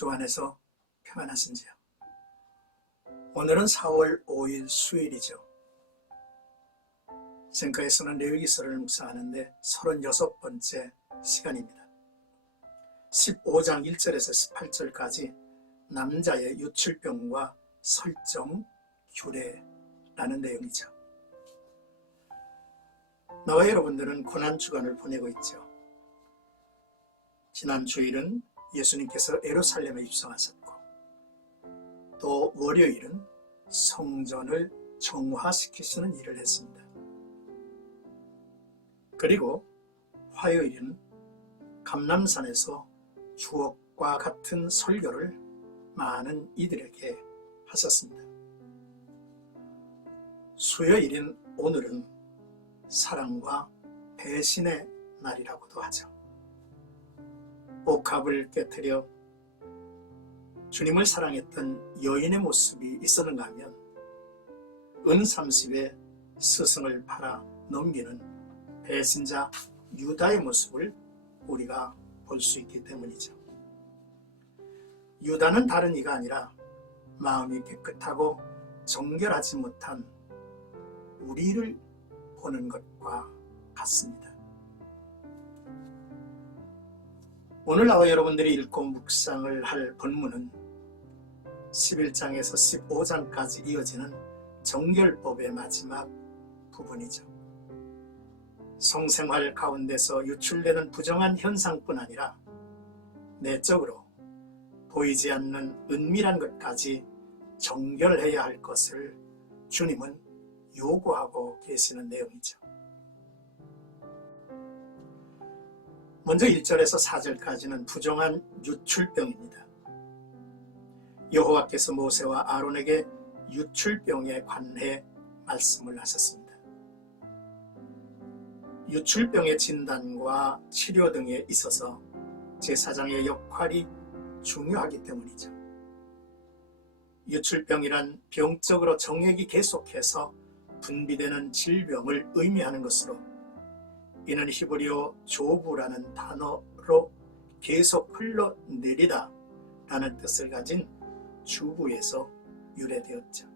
주 안에서 평안하신지요? 오늘은 4월 5일 수요일이죠. 생카에서는 레위기서를 묵상하는데 36번째 시간입니다. 15장 1절에서 18절까지 남자의 유출병과 설정 규례라는 내용이죠. 나와 여러분들은 고난주간을 보내고 있죠. 지난 주일은 예수님께서 예루살렘에 입성하셨고, 또 월요일은 성전을 정화시키시는 일을 했습니다. 그리고 화요일은 감람산에서 주옥과 같은 설교를 많은 이들에게 하셨습니다. 수요일인 오늘은 사랑과 배신의 날이라고도 하죠. 옥합을 깨트려 주님을 사랑했던 여인의 모습이 있었는가 하면 은 30에 스승을 팔아 넘기는 배신자 유다의 모습을 우리가 볼 수 있기 때문이죠. 유다는 다른 이가 아니라 마음이 깨끗하고 정결하지 못한 우리를 보는 것과 같습니다. 오늘 나와 여러분들이 읽고 묵상을 할 본문은 11장에서 15장까지 이어지는 정결법의 마지막 부분이죠. 성생활 가운데서 유출되는 부정한 현상뿐 아니라 내적으로 보이지 않는 은밀한 것까지 정결해야 할 것을 주님은 요구하고 계시는 내용이죠. 먼저 1절에서 4절까지는 부정한 유출병입니다. 여호와께서 모세와 아론에게 유출병에 관해 말씀을 하셨습니다. 유출병의 진단과 치료 등에 있어서 제사장의 역할이 중요하기 때문이죠. 유출병이란 병적으로 정액이 계속해서 분비되는 질병을 의미하는 것으로, 이는 히브리어 조부라는 단어로 계속 흘러내리다 라는 뜻을 가진 주부에서 유래되었죠.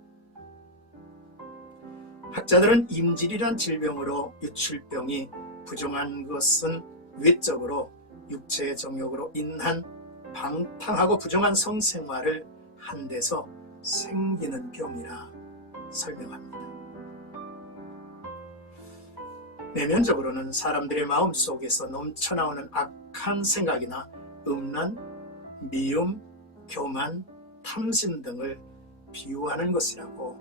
학자들은 임질이란 질병으로 유출병이 부정한 것은 외적으로 육체의 정욕으로 인한 방탕하고 부정한 성생활을 한 데서 생기는 병이라 설명합니다. 내면적으로는 사람들의 마음속에서 넘쳐나오는 악한 생각이나 음란, 미움, 교만, 탐심 등을 비유하는 것이라고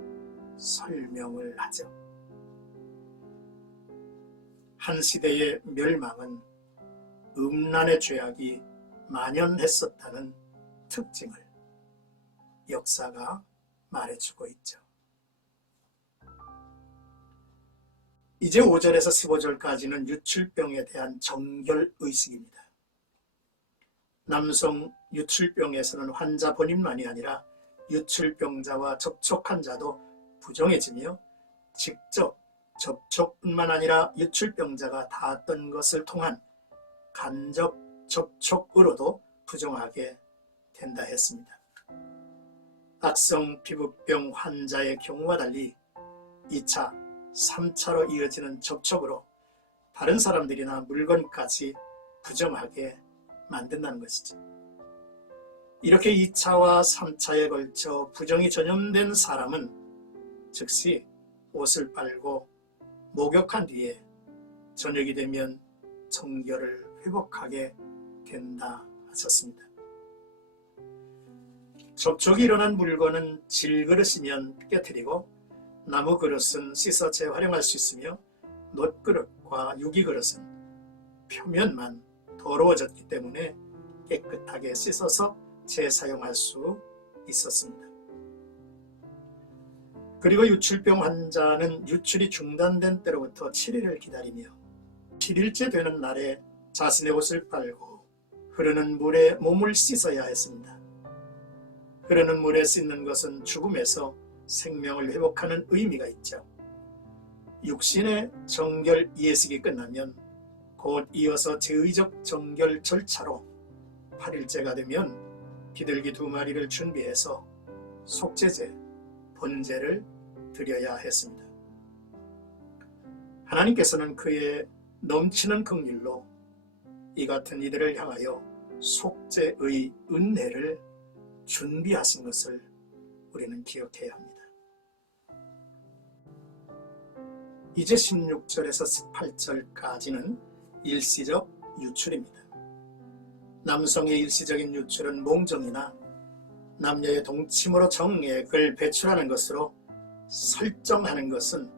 설명을 하죠. 한 시대의 멸망은 음란의 죄악이 만연했었다는 특징을 역사가 말해주고 있죠. 이제 5절에서 15절까지는 유출병에 대한 정결의식입니다. 남성 유출병에서는 환자 본인만이 아니라 유출병자와 접촉한 자도 부정해지며, 직접 접촉뿐만 아니라 유출병자가 닿았던 것을 통한 간접 접촉으로도 부정하게 된다 했습니다. 악성 피부병 환자의 경우와 달리 2차, 3차로 이어지는 접촉으로 다른 사람들이나 물건까지 부정하게 만든다는 것이죠. 이렇게 2차와 3차에 걸쳐 부정이 전염된 사람은 즉시 옷을 빨고 목욕한 뒤에 저녁이 되면 정결을 회복하게 된다 하셨습니다. 접촉이 일어난 물건은 질그릇이면 깨트리고, 나무 그릇은 씻어 재활용할 수 있으며, 놋그릇과 유기그릇은 표면만 더러워졌기 때문에 깨끗하게 씻어서 재사용할 수 있었습니다. 그리고 유출병 환자는 유출이 중단된 때로부터 7일을 기다리며 7일째 되는 날에 자신의 옷을 빨고 흐르는 물에 몸을 씻어야 했습니다. 흐르는 물에 씻는 것은 죽음에서 생명을 회복하는 의미가 있죠. 육신의 정결 예식이 끝나면 곧 이어서 제의적 정결 절차로 8일째가 되면 비둘기 2마리를 준비해서 속죄제, 번제를 드려야 했습니다. 하나님께서는 그의 넘치는 긍휼로 이 같은 이들을 향하여 속죄의 은혜를 준비하신 것을 우리는 기억해야 합니다. 이제 16절에서 18절까지는 일시적 유출입니다. 남성의 일시적인 유출은 몽정이나 남녀의 동침으로 정액을 배출하는 것으로 설정하는 것은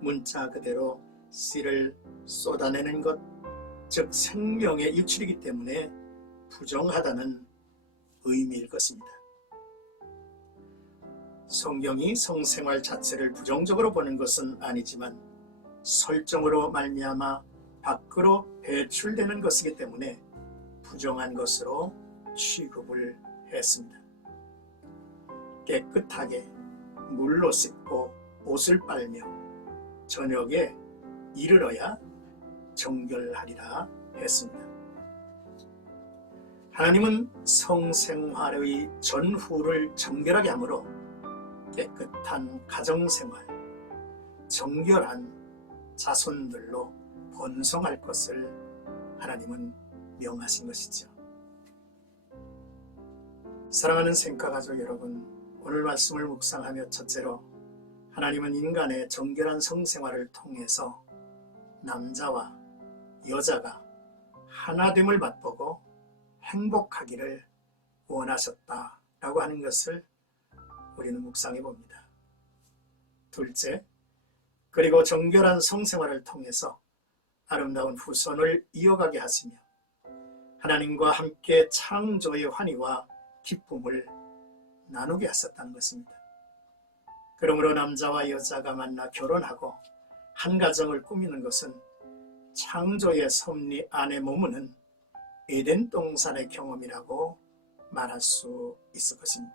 문자 그대로 씨를 쏟아내는 것, 즉 생명의 유출이기 때문에 부정하다는 의미일 것입니다. 성경이 성생활 자체를 부정적으로 보는 것은 아니지만 설정으로 말미암아 밖으로 배출되는 것이기 때문에 부정한 것으로 취급을 했습니다. 깨끗하게 물로 씻고 옷을 빨며 저녁에 이르러야 정결하리라 했습니다. 하나님은 성생활의 전후를 정결하게 하므로 깨끗한 가정생활, 정결한 자손들로 번성할 것을 하나님은 명하신 것이죠. 사랑하는 생가가족 여러분, 오늘 말씀을 묵상하며 첫째로 하나님은 인간의 정결한 성생활을 통해서 남자와 여자가 하나됨을 맛보고 행복하기를 원하셨다라고 하는 것을 우리는 묵상해 봅니다. 둘째, 그리고 정결한 성생활을 통해서 아름다운 후손을 이어가게 하시며 하나님과 함께 창조의 환희와 기쁨을 나누게 하셨다는 것입니다. 그러므로 남자와 여자가 만나 결혼하고 한 가정을 꾸미는 것은 창조의 섭리 안에 머무는 에덴 동산의 경험이라고 말할 수 있을 것입니다.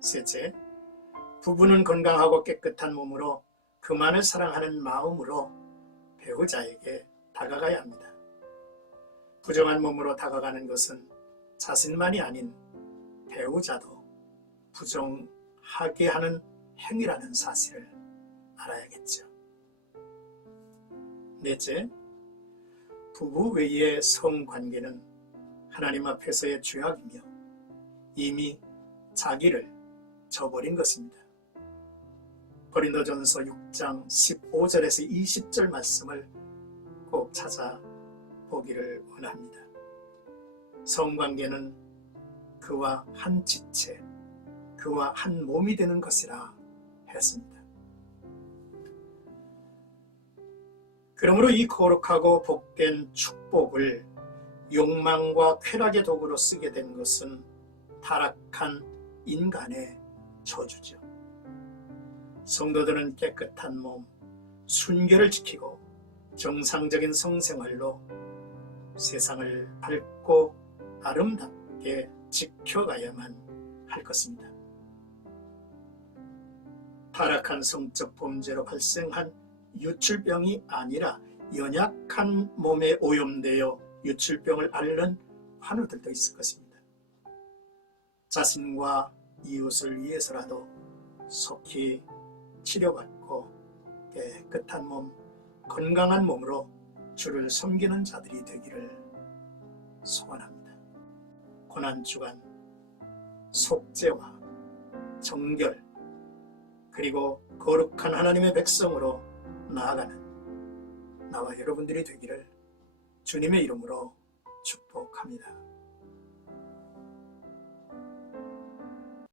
셋째, 부부는 건강하고 깨끗한 몸으로 그만을 사랑하는 마음으로 배우자에게 다가가야 합니다. 부정한 몸으로 다가가는 것은 자신만이 아닌 배우자도 부정하게 하는 행위라는 사실을 알아야겠죠. 넷째, 부부 외의 성관계는 하나님 앞에서의 죄악이며 이미 자기를 저버린 것입니다. 고린도전서 6장 15절에서 20절 말씀을 꼭 찾아보기를 원합니다. 성관계는 그와 한 지체, 그와 한 몸이 되는 것이라 했습니다. 그러므로 이 거룩하고 복된 축복을 욕망과 쾌락의 도구로 쓰게 된 것은 타락한 인간의 저주죠. 성도들은 깨끗한 몸, 순결을 지키고 정상적인 성생활로 세상을 밝고 아름답게 지켜가야만 할 것입니다. 타락한 성적 범죄로 발생한 유출병이 아니라 연약한 몸에 오염되어 유출병을 앓는 환우들도 있을 것입니다. 자신과 이웃을 위해서라도 속히 치료받고 깨끗한 몸, 건강한 몸으로 주를 섬기는 자들이 되기를 소원합니다. 고난주간 속죄와 정결 그리고 거룩한 하나님의 백성으로 나아가는 나와 여러분들이 되기를 주님의 이름으로 축복합니다.